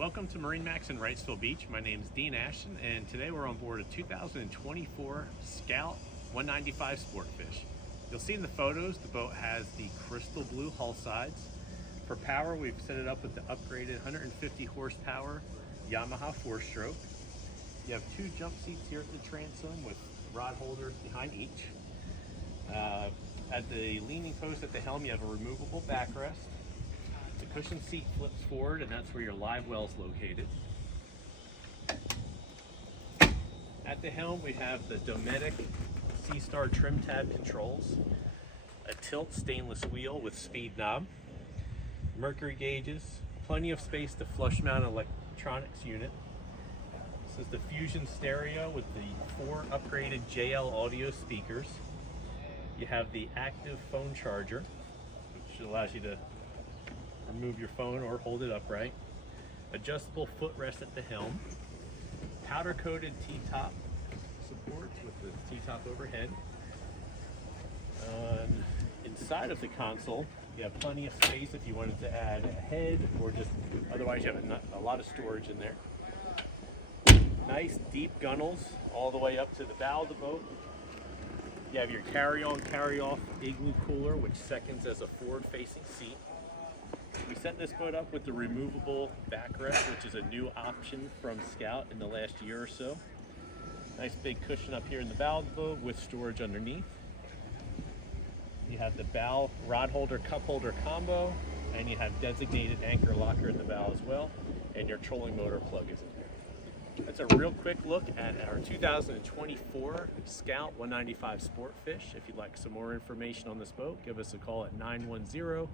Welcome to MarineMax in Wrightsville Beach. My name is Dean Ashton, and today we're on board a 2024 Scout 195 Sportfish. You'll see in the photos the boat has the crystal blue hull sides. For power, we've set it up with the upgraded 150 horsepower Yamaha 4-stroke. You have two jump seats here at the transom with rod holders behind each. At the leaning post at the helm, you have a removable backrest. The cushion seat flips forward, and that's where your live well is located. At the helm, we have the Dometic Sea-Star trim tab controls, a tilt stainless wheel with speed knob, mercury gauges, plenty of space to flush mount electronics unit. This is the Fusion stereo with the 4 upgraded JL audio speakers. You have the active phone charger, which allows you to remove your phone or hold it upright. Adjustable footrest at the helm. Powder coated T-top supports with the T-top overhead. Inside of the console, you have plenty of space if you wanted to add a head, or just otherwise you have a lot of storage in there. Nice deep gunnels all the way up to the bow of the boat. You have your carry-on, carry-off igloo cooler, which seconds as a forward-facing seat. We set this boat up with the removable backrest, which is a new option from Scout in the last year or so. Nice big cushion up here in the bow of the boat with storage underneath. You have the bow rod holder, cup holder combo, and you have designated anchor locker in the bow as well, and your trolling motor plug is in there. That's a real quick look at our 2024 Scout 195 Sportfish. If you'd like some more information on this boat, give us a call at 910-256-8100.